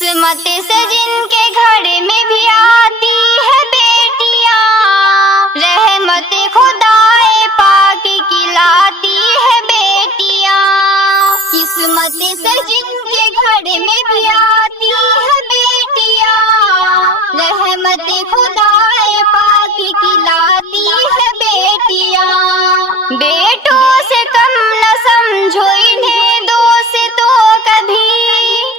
किस्मत से जिनके घर में भी आती है बेटियां, रहमत खुदाए पाक की लाती है बेटियां। किस्मत से जिनके घर में भी आती है बेटियां, रहमत खुदाए पाक की लाती है बेटियां। बेटों से कम न समझो इन्हें दोस्तों कभी,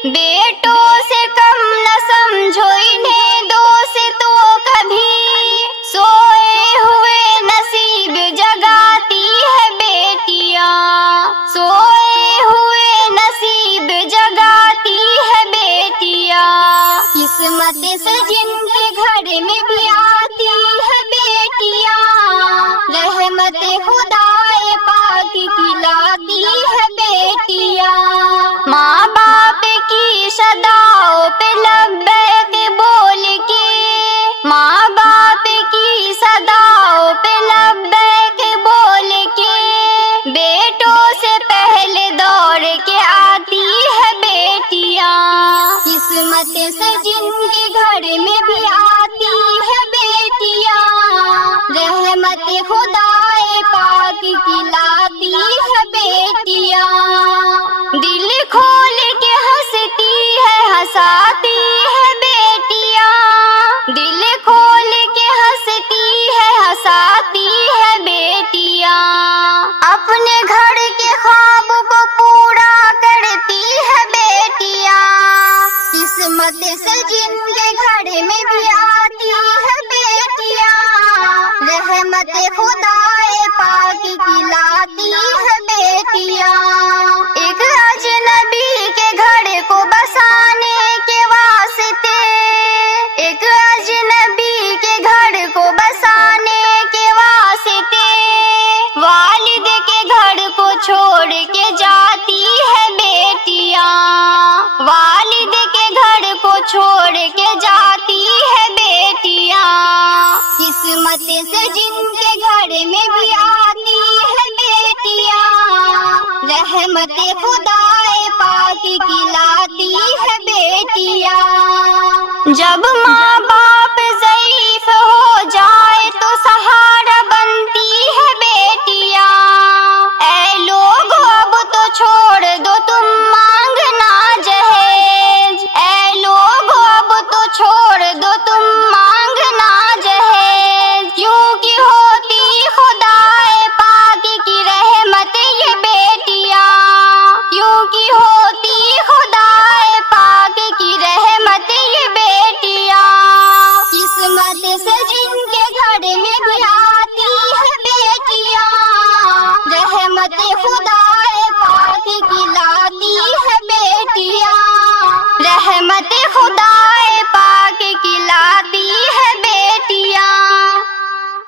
बेटों से कम न समझो इन्हें दोस्तों कभी। सोए हुए नसीब जगाती है बेटियां, सोए हुए नसीब जगाती है बेटियां। किस्मत से जिनके घर में भी आती है बेटियां, रहमत खुदाए पाक की लाती है बेटियां। माँ बाप की सदाओं पे लब्बैक बोल के, माँ बाप की सदाओं पे लब्बैक बोल के, बेटों से पहले दौड़ के आती है बेटियां। किस्मत से जिनके घर में भी आती है बेटियां, रहमत खुदाए पाक की लाती है बेटियां। दिल खोल के हंसती है हंसाती है बेटियां, दिल खोल के हंसती है हंसाती है बेटियां। अपने घर के ख्वाब को पूरा करती है बेटियां। किस्मत से जिनके घर में भी आती है बेटियां, रहमत खुदाए पाक की लाती है बेटियां। एक अजनबी के घर को बसाने के वास्ते, एक अजनबी के घर को बसाने के वास्ते, वालिद के घर को छोड़ के जाती है बेटियां, वालिद के घर को छोड़ के जाती है बेटियां। किस्मत से जिनके घर में भी आती है बेटियां, रहमत खुदाए पाक की लाती है बेटियां। जब माँ